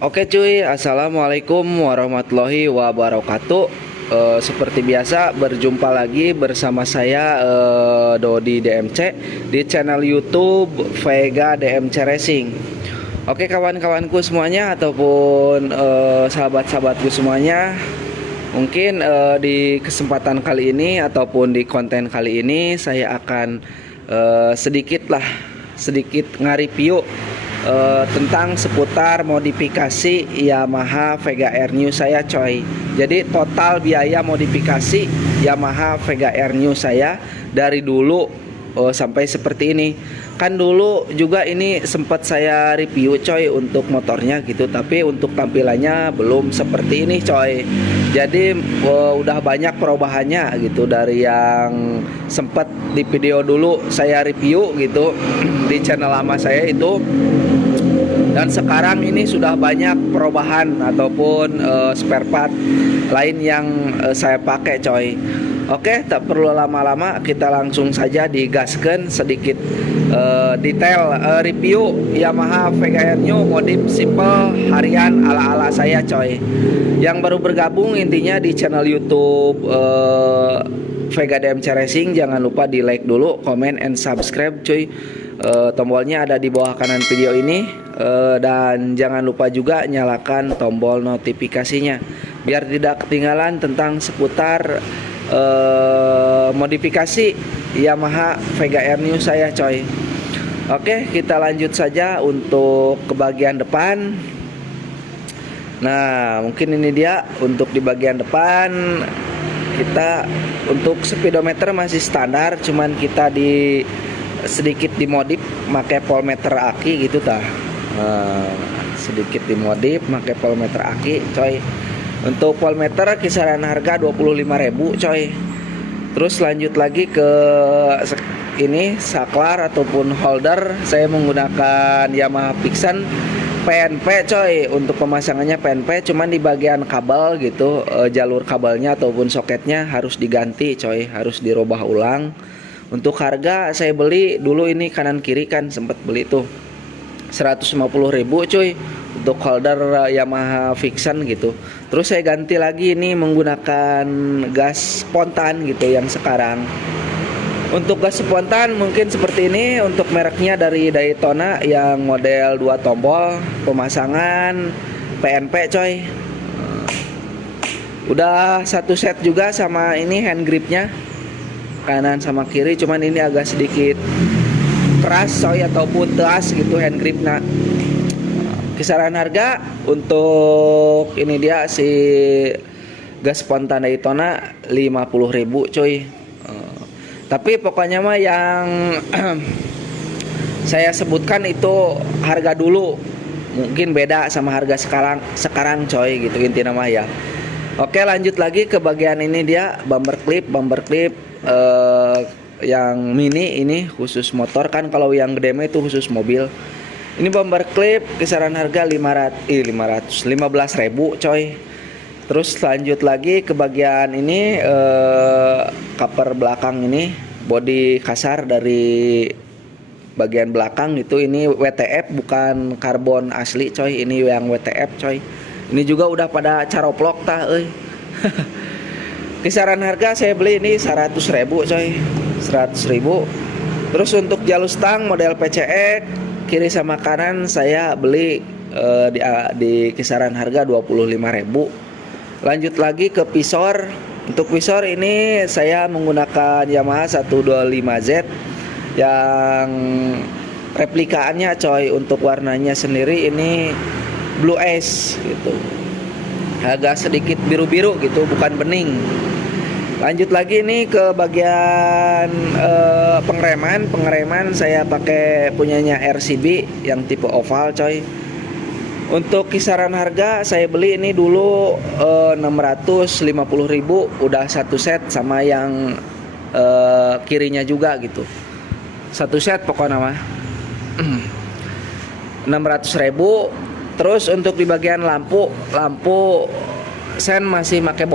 Oke cuy, assalamualaikum warahmatullahi wabarakatuh. Seperti biasa berjumpa lagi bersama saya Dodi DMC di channel YouTube Vega DMC Racing. Oke kawan-kawanku semuanya ataupun sahabat-sahabatku semuanya, mungkin di kesempatan kali ini ataupun di konten kali ini saya akan sedikit nge-review tentang seputar modifikasi Yamaha Vega R New saya coy. Jadi total biaya modifikasi Yamaha Vega R New saya dari dulu sampai seperti ini. Kan dulu juga ini sempat saya review coy untuk motornya gitu, tapi untuk tampilannya belum seperti ini coy. Jadi udah banyak perubahannya gitu dari yang sempat di video dulu saya review gitu di channel lama saya itu. Dan sekarang ini sudah banyak perubahan ataupun spare part lain yang saya pakai coy. Oke, tak perlu lama-lama, kita langsung saja digaskan sedikit detail review Yamaha Vega R New modif simple harian ala-ala saya coy. Yang baru bergabung intinya di channel YouTube Vega DMC Racing, jangan lupa di like dulu, comment and subscribe cuy. Tombolnya ada di bawah kanan video ini, dan jangan lupa juga nyalakan tombol notifikasinya biar tidak ketinggalan tentang seputar modifikasi Yamaha Vega R New saya coy. Oke, kita lanjut saja untuk ke bagian depan. Nah, mungkin ini dia untuk di bagian depan. Kita untuk speedometer masih standar, cuman kita sedikit dimodif pakai voltmeter aki gitu tah. Sedikit dimodif pakai voltmeter aki coy. Untuk voltmeter kisaran harga 25.000 coy. Terus lanjut lagi ke ini saklar ataupun holder, saya menggunakan Yamaha Vixen PNP coy. Untuk pemasangannya PNP, cuman di bagian kabel gitu, jalur kabelnya ataupun soketnya harus diganti coy, harus dirubah ulang. Untuk harga saya beli dulu ini kanan kiri kan sempat beli tuh 150.000 cuy untuk holder Yamaha Vixen gitu. Terus saya ganti lagi ini menggunakan gas spontan gitu yang sekarang. Untuk gas spontan mungkin seperti ini, untuk mereknya dari Daytona yang model 2 tombol, pemasangan PNP coy. Udah satu set juga sama ini hand gripnya kanan sama kiri, cuman ini agak sedikit keras coy ataupun teas gitu hand gripnya. Kisaran harga untuk ini dia si gas spontan Daytona 50.000 cuy. Tapi pokoknya mah yang saya sebutkan itu harga dulu, mungkin beda sama harga sekarang coy gitu intinya mah ya. Oke, lanjut lagi ke bagian ini dia bumper clip yang mini ini khusus motor kan, kalau yang gede mah itu khusus mobil. Ini bumper clip kisaran harga 15.000 coy. Terus lanjut lagi ke bagian ini cover belakang ini, bodi kasar dari bagian belakang itu, ini WTF bukan karbon asli coy, ini yang WTF coy. Ini juga udah pada caroplok tah euy. Kisaran harga saya beli ini 100.000 coy, 100.000. Terus untuk jalur stang model PCX kiri sama kanan saya beli di kisaran harga 25.000. Lanjut lagi ke visor. Untuk visor ini saya menggunakan Yamaha 125Z yang replikaannya coy. Untuk warnanya sendiri ini blue ice gitu, agak sedikit biru-biru gitu, bukan bening. Lanjut lagi nih ke bagian pengereman saya pakai punyanya RCB yang tipe oval coy. Untuk kisaran harga saya beli ini dulu 650.000, udah satu set sama yang kirinya juga gitu, satu set pokoknya mah 600.000. Terus untuk di bagian lampu sen masih pakai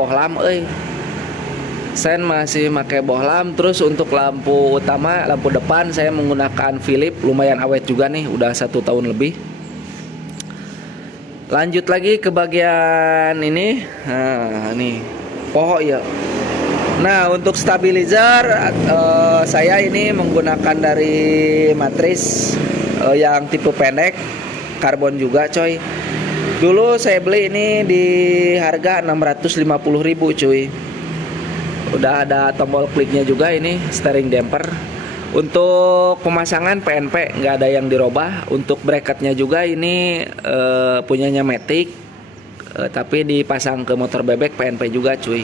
bohlam Terus untuk lampu utama, lampu depan saya menggunakan Philips, lumayan awet juga nih, udah 1 tahun lebih. Lanjut lagi ke bagian ini. Nah, nih pohon ya. Nah, untuk stabilizer saya ini menggunakan dari matris yang tipe pendek, karbon juga, coy. Dulu saya beli ini di harga 650.000, cuy. Udah ada tombol kliknya juga, ini steering damper. Untuk pemasangan PNP nggak ada yang dirubah. Untuk bracketnya juga ini punyanya Matic, tapi dipasang ke motor bebek PNP juga, cuy.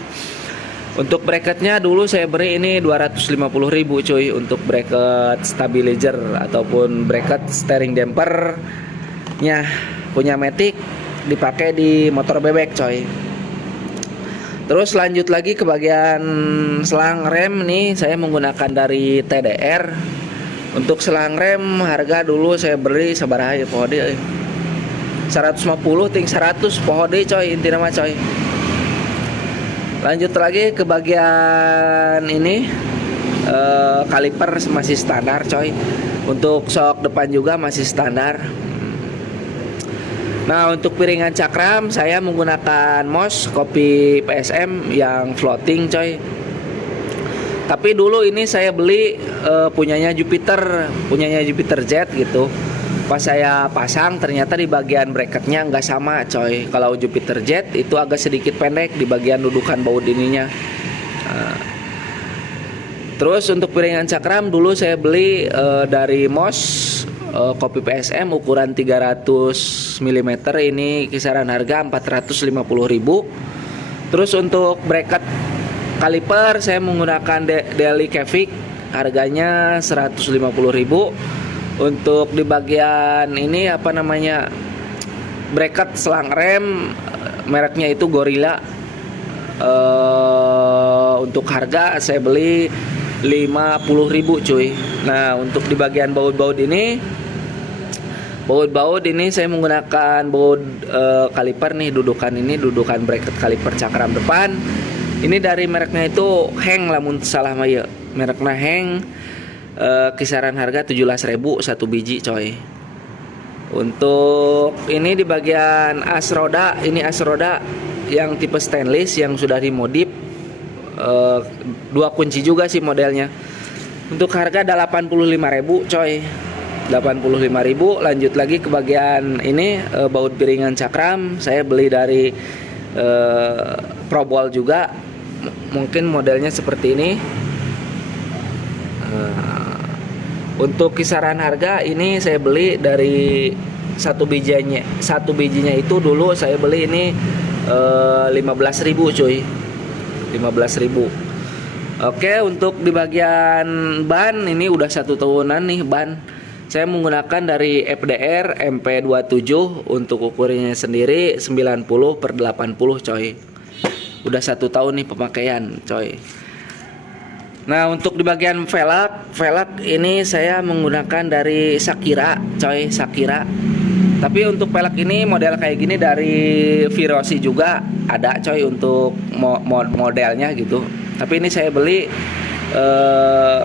Untuk bracketnya dulu saya beri ini 250.000, cuy. Untuk bracket stabilizer ataupun bracket steering dampernya punya Matic, dipakai di motor bebek, coy. Terus lanjut lagi ke bagian selang rem nih, saya menggunakan dari TDR. Untuk selang rem harga dulu saya beri sabaraha ya pohode 150 ting 100 pohode, coy, intinya mah, coy. Lanjut lagi ke bagian ini, kaliper masih standar, coy. Untuk shock depan juga masih standar. Nah, untuk piringan cakram saya menggunakan MOS kopi PSM yang floating, coy. Tapi dulu ini saya beli punyanya Jupiter Jet gitu. Pas saya pasang ternyata di bagian bracketnya nggak sama, coy. Kalau Jupiter Jet itu agak sedikit pendek di bagian dudukan baut ininya. Terus untuk piringan cakram dulu saya beli dari MOS kopi PSM ukuran 300 mm, ini kisaran harga 450.000. Terus untuk bracket kaliper saya menggunakan Daily Kevik, harganya 150.000. Untuk di bagian ini apa namanya, bracket selang rem mereknya itu Gorilla. Untuk harga saya beli 50.000, cuy. Nah, untuk di bagian baut-baut ini saya menggunakan baut kaliper nih, dudukan bracket kaliper cakram depan. Ini dari mereknya itu Heng, lamun salah mah ya. Mereknya Heng, kisaran harga 17.000 satu biji, coy. Untuk ini di bagian as roda, ini as roda yang tipe stainless yang sudah dimodif, 2 kunci juga sih modelnya. Untuk harga 85.000, coy. 85.000. Lanjut lagi ke bagian ini, baut piringan cakram saya beli dari Probol juga, mungkin modelnya seperti ini. Untuk kisaran harga ini saya beli dari satu bijinya itu dulu saya beli ini 15.000, cuy. 15.000. Oke, untuk di bagian ban ini udah 1 tahunan nih ban. Saya menggunakan dari FDR MP27, untuk ukurannya sendiri 90/80, coy. Udah 1 tahun nih pemakaian, coy. Nah, untuk di bagian velg ini saya menggunakan dari Shakira, coy, Shakira. Tapi untuk velg ini model kayak gini dari Virosi juga ada, coy, untuk modelnya gitu. Tapi ini saya beli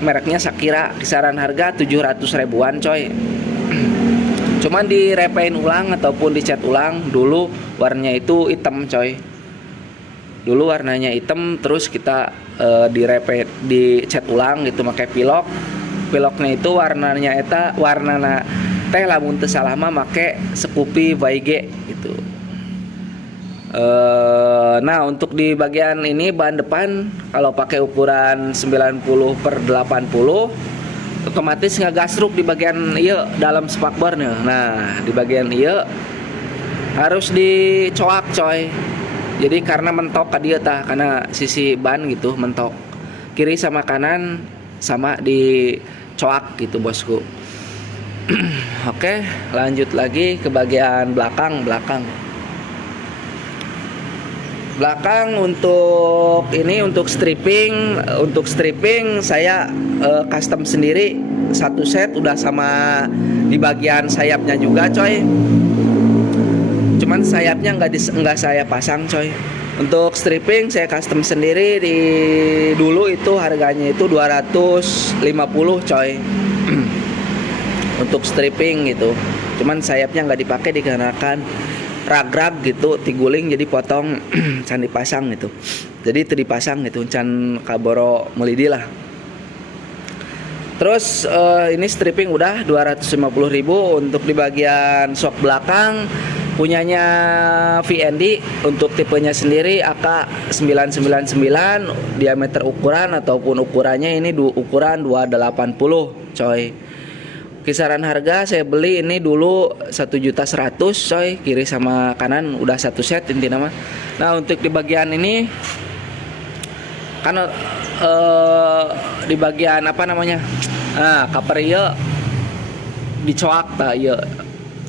mereknya Shakira, kisaran harga 700.000-an, coy. Cuman direpaint ulang ataupun dicat ulang. Dulu warnanya itu hitam, coy. Dulu warnanya hitam, terus kita direpaint, dicat ulang gitu, pakai piloknya itu warnanya warnana teh lamun teu salah mah make Scoopy YG gitu. Nah, untuk di bagian ini ban depan kalau pakai ukuran 90/80 otomatis ngagasruk di bagian iya dalam spakbornya. Nah, di bagian iya harus dicoak, coy. Jadi karena mentok ka dieu tah, karena sisi ban gitu mentok. Kiri sama kanan sama dicoak gitu, bosku. Oke, lanjut lagi ke bagian belakang. Untuk ini, untuk stripping saya custom sendiri, 1 set udah sama di bagian sayapnya juga, coy. Cuman sayapnya nggak saya pasang, coy. Untuk stripping saya custom sendiri, dulu itu harganya itu 250, coy. Untuk stripping gitu. Cuman sayapnya nggak dipakai dikarenakan rag-rag gitu tiguling jadi potong can dipasang gitu. Jadi itu dipasang gitu can kaboro melidi lah. Terus ini stripping udah 250.000. Untuk di bagian shock belakang punyanya VND, untuk tipenya sendiri AK999, diameter ukuran ataupun ukurannya ini ukuran 280 coy. Kisaran harga saya beli ini dulu 1.100.000 coy, kiri sama kanan udah satu set intinya mah. Nah untuk di bagian ini kan di bagian apa namanya, cover ieu dicoak tak ieu,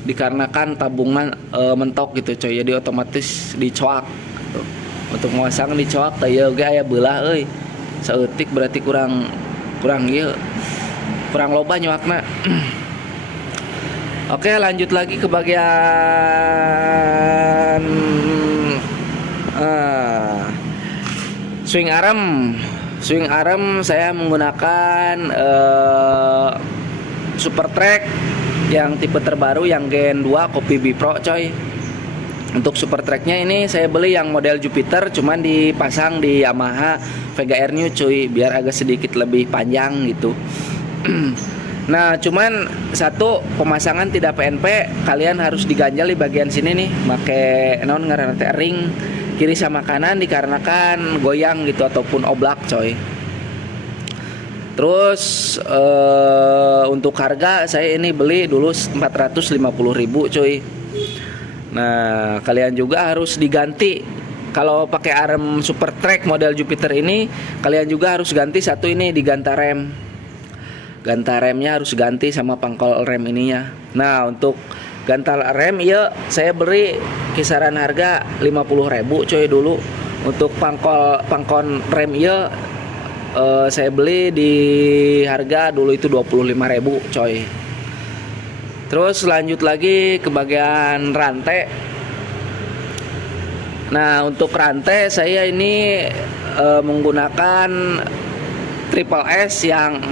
dikarenakan tabungan mentok gitu coy, jadi otomatis dicoak gitu. Untuk memasang dicoak tak ieu ge aya beulah euy saeutik, berarti kurang ieu, kurang loba nyoakna. Oke, lanjut lagi ke bagian swing arm. Swing arm saya menggunakan Super Track yang tipe terbaru yang Gen 2 Copy B Pro coy. Untuk Super Tracknya ini saya beli yang model Jupiter, cuman dipasang di Yamaha Vega Air New cuy, biar agak sedikit lebih panjang gitu. Nah cuman satu, pemasangan tidak PNP, kalian harus diganjal di bagian sini nih, pakai non ngaranna teh ring kiri sama kanan, dikarenakan goyang gitu ataupun oblak coy. Terus untuk harga saya ini beli dulu 450.000 cuy. Nah kalian juga harus diganti. Kalau pakai arm Super Track model Jupiter ini, kalian juga harus ganti satu ini, diganti rem. Ganta remnya harus ganti sama pangkal rem ininya. Nah untuk gantal rem ya saya beri kisaran harga 50.000 coy dulu. Untuk pangkon rem ya saya beli di harga dulu itu 25.000 coy. Terus lanjut lagi ke bagian rantai. Nah untuk rantai saya ini menggunakan Triple S yang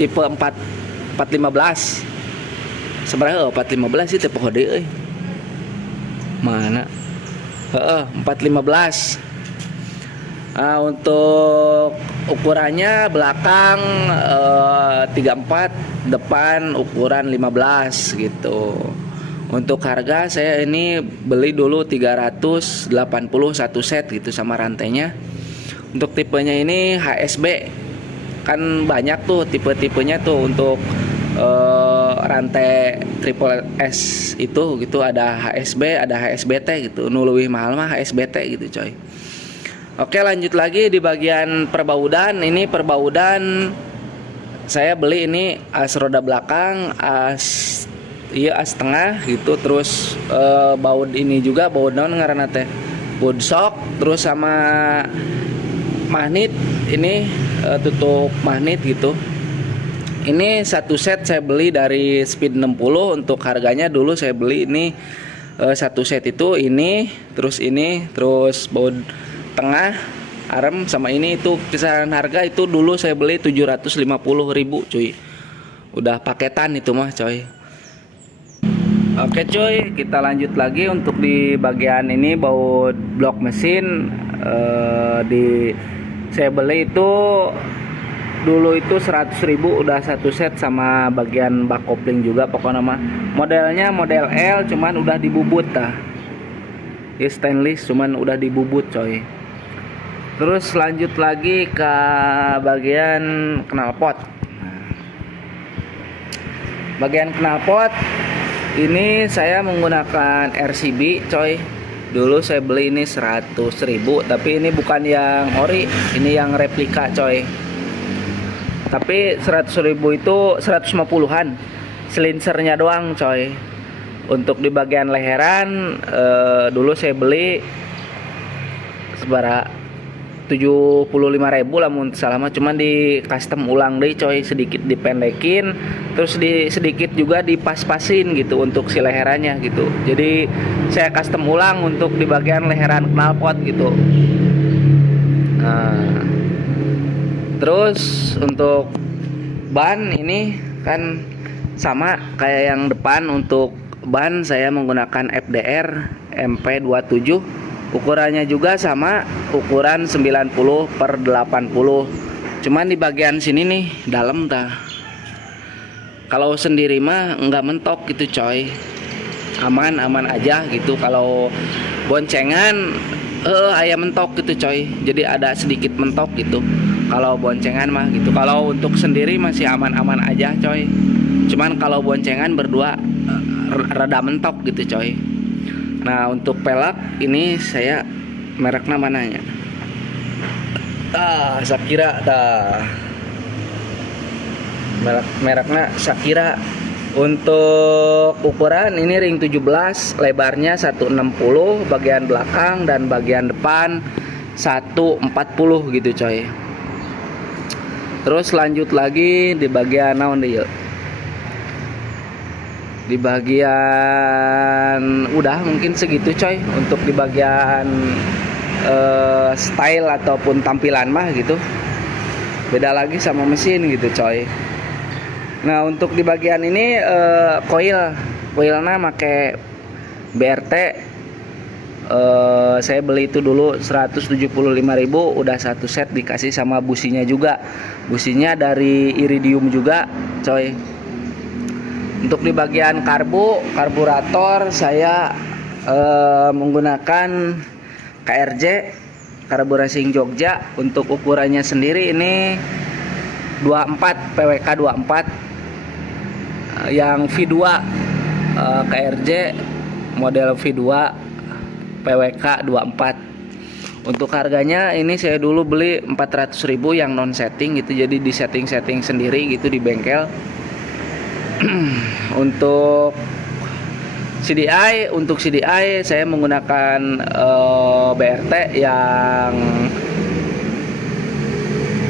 tipe 415. Sebenarnya 415 sih tipe HD mana 415. Nah, untuk ukurannya belakang 34, depan ukuran 15 gitu. Untuk harga saya ini beli dulu 381 set gitu sama rantainya. Untuk tipenya ini HSB, kan banyak tuh tipe-tipenya tuh. Untuk rantai Triple S itu gitu, ada HSB, ada HSBT gitu. Nu leuwih mahal mah HSBT gitu coy. Oke, lanjut lagi di bagian perbaudan. Ini perbaudan saya beli ini as roda belakang, as tengah gitu. Terus baut ini juga, baut naon ngaranna teh, baut shock. Terus sama magnet ini, tutup magnet gitu. Ini satu set saya beli dari Speed 60. Untuk harganya dulu saya beli ini satu set itu ini, terus baut tengah arm sama ini, itu kisaran harga itu dulu saya beli 750.000 cuy. Udah paketan itu mah coy. Oke cuy, kita lanjut lagi untuk di bagian ini baut blok mesin. Saya beli itu dulu itu 100.000 udah satu set sama bagian bak kopling juga. Pokoknya mah modelnya model L, cuman udah dibubut tah ya, stainless cuman udah dibubut coy. Terus lanjut lagi ke bagian knalpot. Bagian knalpot ini saya menggunakan RCB coy. Dulu saya beli ini 100.000, tapi ini bukan yang ori, ini yang replika coy. Tapi 100.000 itu 150-an silinsernya doang coy. Untuk di bagian leheran dulu saya beli sebara 75.000 lah mun salah mah, cuman di custom ulang deh coy, sedikit dipendekin, terus sedikit juga dipas-pasin gitu untuk si leherannya gitu. Jadi saya custom ulang untuk di bagian leheran knalpot gitu. Nah, terus untuk ban ini kan sama kayak yang depan. Untuk ban saya menggunakan FDR MP27. Ukurannya juga sama, ukuran 90/80. Cuman di bagian sini nih dalam dah. Kalau sendiri mah nggak mentok gitu coy. Aman aja gitu. Kalau boncengan ayam mentok gitu coy. Jadi ada sedikit mentok gitu. Kalau boncengan mah gitu. Kalau untuk sendiri masih aman-aman aja coy. Cuman kalau boncengan berdua rada mentok gitu coy. Nah untuk pelak ini saya mereknya mananya? Shakira dah. Mereknya Shakira. Untuk ukuran ini ring 17, lebarnya 160, bagian belakang dan bagian depan 140 gitu coy. Terus lanjut lagi di bagian naon deh yuk. Di bagian udah mungkin segitu coy untuk di bagian style ataupun tampilan mah gitu. Beda lagi sama mesin gitu coy. Nah untuk di bagian ini koilnya make BRT. Saya beli itu dulu 175.000, udah satu set dikasih sama businya juga. Businya dari Iridium juga coy. Untuk di bagian karburator saya menggunakan KRJ Karbu Racing Jogja. Untuk ukurannya sendiri ini 24 PWK 24 yang V2 KRJ model V2 PWK 24. Untuk harganya ini saya dulu beli 400.000 yang non setting gitu, jadi di setting sendiri gitu di bengkel. Untuk CDI saya menggunakan BRT yang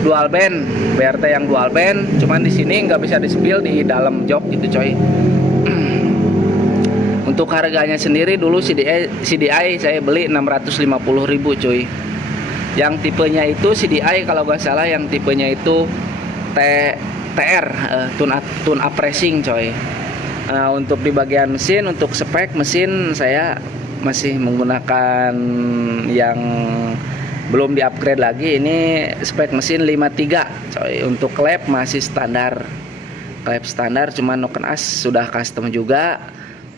dual band, BRT yang dual band. Cuman di sini nggak bisa di-spill di dalam jok gitu coy. Untuk harganya sendiri dulu CDI saya beli 650.000 cuy. Yang tipenya itu CDI kalau nggak salah, yang tipenya itu TR tune up racing coy. Nah, untuk di bagian mesin, untuk spek mesin saya masih menggunakan yang belum di-upgrade lagi. Ini spek mesin 53 coy. Untuk klep masih standar. Klep standar cuman noken as sudah custom juga.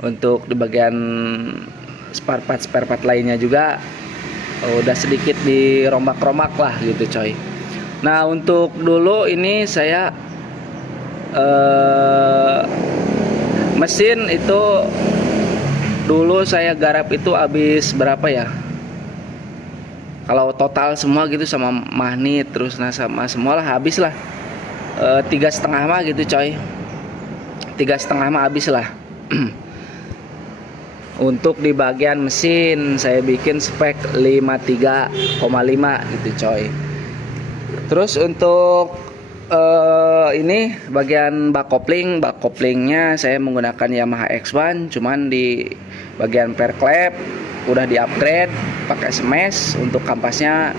Untuk di bagian spare part lainnya juga udah sedikit dirombak-rombak lah gitu coy. Nah, untuk dulu ini saya mesin itu dulu saya garap itu habis berapa ya? Kalau total semua gitu sama magnet terus sama semua lah habis lah 3,5 mah gitu coy. 3,5 mah habis lah. Untuk di bagian mesin saya bikin spek 53,5 gitu coy. Terus untuk ini bagian bak koplingnya saya menggunakan Yamaha X1, cuman di bagian per klep udah di-upgrade pakai smash. Untuk kampasnya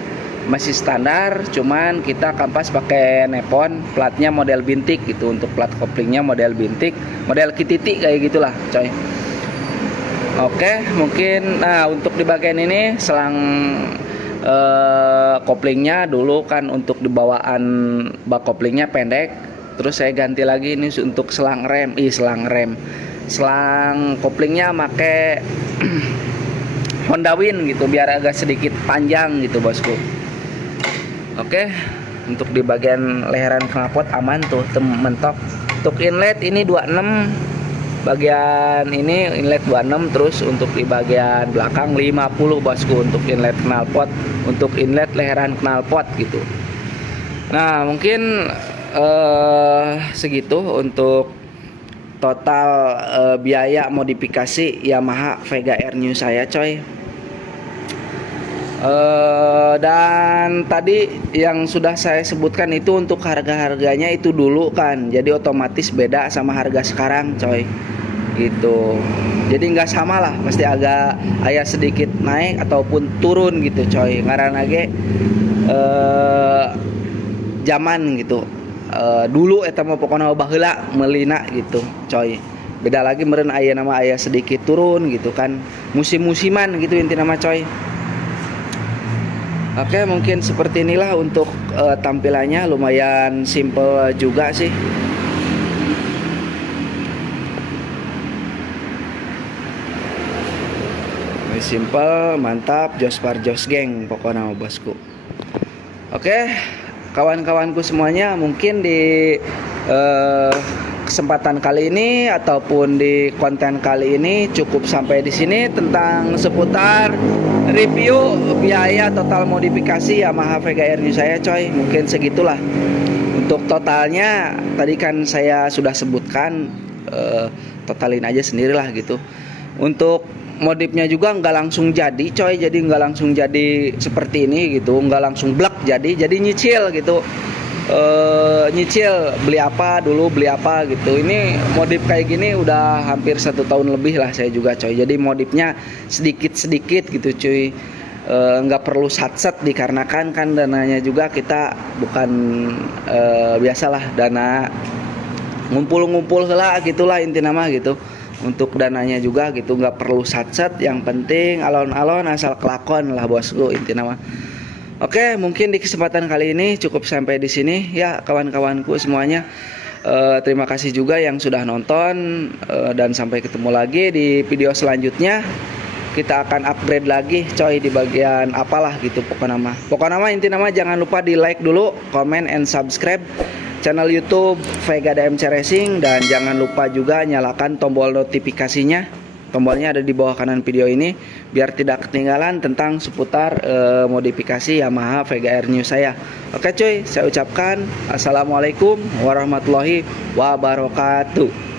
masih standar, cuman kita kampas pakai Nippon, platnya model bintik gitu. Untuk plat koplingnya model bintik, model kititi kayak gitulah coy. Oke, mungkin nah untuk di bagian ini selang koplingnya dulu kan untuk di bawaan bak koplingnya pendek, terus saya ganti lagi ini untuk selang koplingnya make Honda Win gitu biar agak sedikit panjang gitu bosku. Oke, untuk di bagian leheran knalpot aman tuh mentok. Untuk inlet ini 26, bagian ini inlet 26, terus untuk di bagian belakang 50 bosku untuk inlet knalpot, untuk inlet leheran knalpot gitu. Nah mungkin segitu untuk total biaya modifikasi Yamaha Vega R New saya coy. Dan tadi yang sudah saya sebutkan itu untuk harga-harganya itu dulu kan, jadi otomatis beda sama harga sekarang coy gitu. Jadi nggak sama lah, mesti agak sedikit naik ataupun turun gitu coy, ngaran lagi zaman gitu. Dulu eta mah pokoknya baheula melina gitu coy. Beda lagi meren aya sedikit turun gitu kan, musim-musiman gitu inti nama coy. Oke, mungkin seperti inilah untuk tampilannya, lumayan simple juga sih. Simple, mantap, jos par jos geng pokoknya bosku. Oke, kawan-kawanku semuanya, mungkin di kesempatan kali ini ataupun di konten kali ini cukup sampai di sini tentang seputar review biaya total modifikasi Yamaha Vega Air New saya coy. Mungkin segitulah. Untuk totalnya tadi kan saya sudah sebutkan, totalin aja sendirilah gitu. Untuk modifnya juga nggak langsung jadi coy, jadi nggak langsung jadi seperti ini gitu, nggak langsung blak jadi nyicil gitu. Nyicil beli apa dulu, beli apa gitu. Ini modif kayak gini udah hampir 1 tahun lebih lah saya juga coy. Jadi modifnya sedikit-sedikit gitu cuy, nggak perlu satset dikarenakan kan dananya juga kita bukan biasalah dana ngumpul-ngumpul lah gitulah inti nama gitu. Untuk dananya juga gitu nggak perlu satset, yang penting alon-alon asal kelakon lah bosku inti nama. Oke, mungkin di kesempatan kali ini cukup sampai di sini ya kawan-kawanku semuanya. Terima kasih juga yang sudah nonton, dan sampai ketemu lagi di video selanjutnya. Kita akan upgrade lagi coy di bagian apalah gitu pokoknya nama inti nama. Jangan lupa di like dulu, comment and subscribe channel YouTube Vega DMC Racing, dan jangan lupa juga nyalakan tombol notifikasinya. Tombolnya ada di bawah kanan video ini biar tidak ketinggalan tentang seputar modifikasi Yamaha Vega Air New saya. Oke cuy, saya ucapkan assalamualaikum warahmatullahi wabarakatuh.